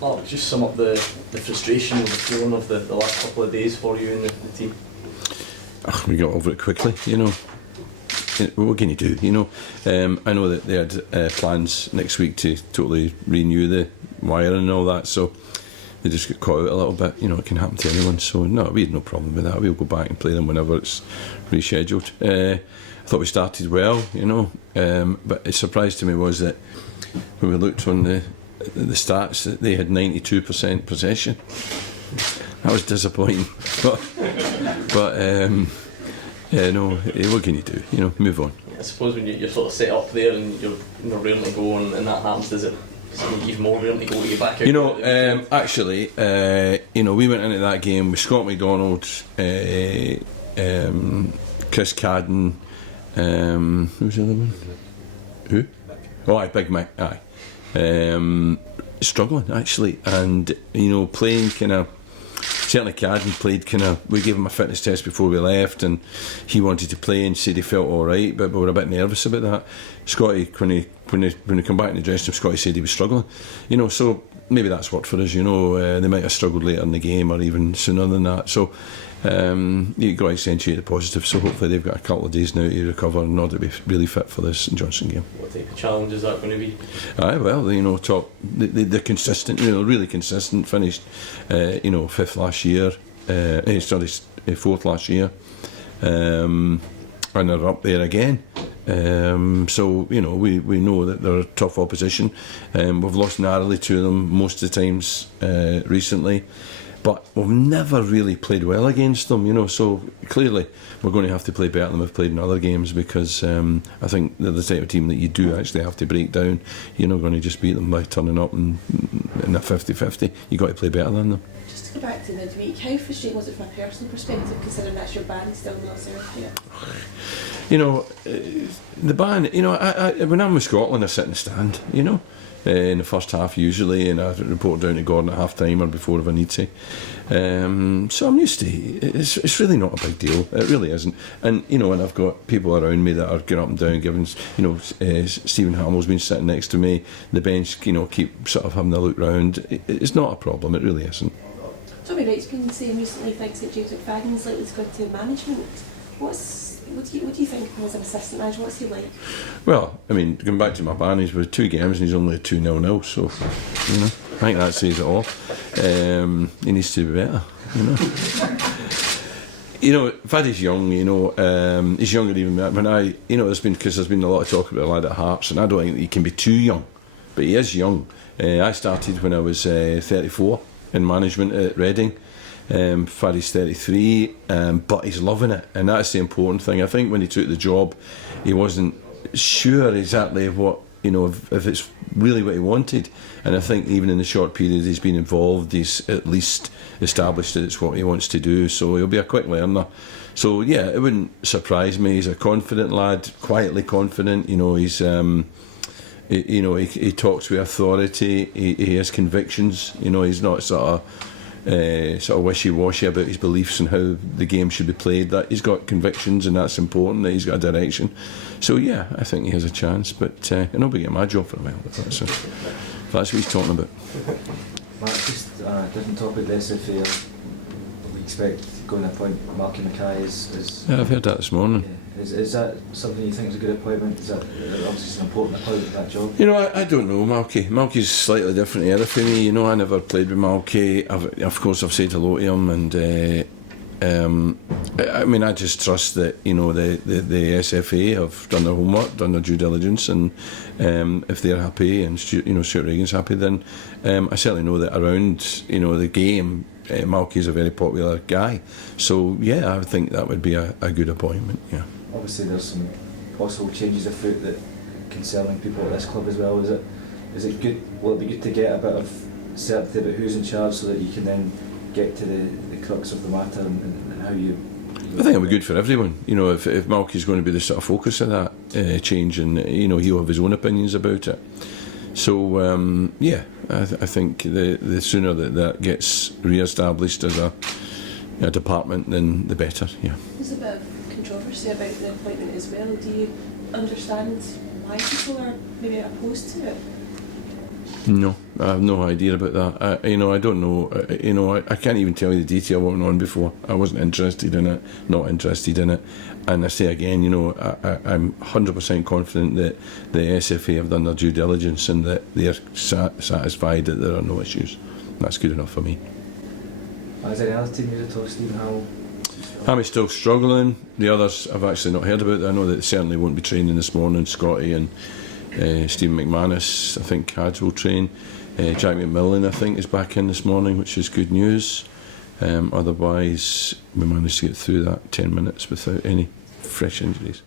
Mark, just sum up the frustration, the feeling of the last couple of days for you and the team. We got over it quickly, you know. What can you do, you know? I know that they had plans next week to totally renew the wire and all that, so they just got caught out a little bit. You know, it can happen to anyone, so no, we had no problem with that. We'll go back and play them whenever it's rescheduled. I thought we started well, you know, but a surprise to me was that when we looked on the stats, that they had 92% possession. That was disappointing, but yeah, no, what can you do? You know, move on. I suppose when you're sort of set up there and you're raring to go and that happens, does it make you even more raring to go to get back out? You know, actually, you know, we went into that game with Scott McDonald, Chris Cadden, who's the other one? Who? Oh, aye, Big Mick, aye. Struggling, actually, and, you know, playing kind of. Certainly Cadden played kind of, we gave him a fitness test before we left and he wanted to play and said he felt alright, but we were a bit nervous about that. Scotty, when he come back in the dressing room, Scotty said he was struggling, you know, so maybe that's worked for us, you know. They might have struggled later in the game or even sooner than that, so you've got to accentuate the positive, so hopefully they've got a couple of days now to recover in order to be really fit for this Johnstone game. What type of challenge is that going to be? Aye, well, you know, they're consistent, you know, really consistent, finished, you know, 5th last year, sorry, 4th last year, and they're up there again. So, you know, we know that they're a tough opposition. We've lost narrowly to them most of the times recently, but we've never really played well against them, you know, so clearly we're going to have to play better than we've played in other games because I think they're the type of team that you do actually have to break down. You're not going to just beat them by turning up in a 50-50. You've got to play better than them. Just to go back to midweek, how frustrating was it from a personal perspective, considering that's your band still not served yet? You know, the band, you know, I when I'm with Scotland, I sit in the stand, you know, in the first half usually, and I report down to Gordon at half time or before if I need to. So I'm used to it. It's really not a big deal. It really isn't. And, you know, and I've got people around me that are going up and down, giving, you know, Stephen Hamill's been sitting next to me. The bench, you know, keep sort of having a look round. It's not a problem. It really isn't. Tommy Wright's been saying recently he thinks that James McFadden's likely to go to management. What do you think of him as an assistant manager? What's he like? Well, I mean, going back to my ban, he's with 2 games and he's only 2-0, so, you know, I think that says it all. He needs to be better, you know. You know, Faddy's young, you know, he's younger even when you know, there's been a lot of talk about a lad at Hearts, and I don't think he can be too young, but he is young. I started when I was 34 in management at Reading. Faddy's 33, but he's loving it, and that's the important thing. I think when he took the job, he wasn't sure exactly what, you know, if it's really what he wanted, and I think even in the short period he's been involved, he's at least established that it's what he wants to do, so he'll be a quick learner. So yeah, it wouldn't surprise me. He's a confident lad, quietly confident, you know. He's you know, he talks with authority, he has convictions, you know. He's not sort of wishy-washy about his beliefs and how the game should be played. That he's got convictions, and that's important, that he's got a direction. So yeah, I think he has a chance, but I'll be getting my job for a while if that's what he's talking about. Mark, just different topic, the SFA, we expect going to appoint Marky McGhee as Yeah, I've heard that this morning. Yeah. Is that something you think is a good appointment? Is that obviously an important appointment, that job? You know, I don't know, Malky. Malky's slightly different era for me. You know, I never played with Malky. Of course, I've said hello to him, and I mean, I just trust that, you know, the SFA have done their homework, done their due diligence, and if they're happy and Stuart Regan's happy, then I certainly know that around, you know, the game, Malky's a very popular guy. So yeah, I would think that would be a good appointment. Yeah. Obviously, there's some possible changes afoot that concerning people at this club as well. Is it good? Will it be good to get a bit of certainty about who's in charge so that you can then get to the crux of the matter and how you? I think it'll be good for everyone. You know, if Malky's going to be the sort of focus of that change, and you know, he'll have his own opinions about it. So yeah, I think the sooner that gets re-established as a department, then the better. Yeah. There's a bit of controversy about the appointment as well. Do you understand why people are maybe opposed to it? No, I have no idea about that. I don't know. I can't even tell you the detail what went on before. I wasn't interested in it, not interested in it. And I say again, I'm 100% confident that the SFA have done their due diligence and that they're satisfied that there are no issues. That's good enough for me. Is there any other team at all, Stephen? Hammy's still struggling. The others I've actually not heard about. I know that they certainly won't be training this morning. Scotty and Stephen McManus, I think Cads will train. Jack McMillan, I think, is back in this morning, which is good news. Otherwise, we managed to get through that 10 minutes without any fresh injuries.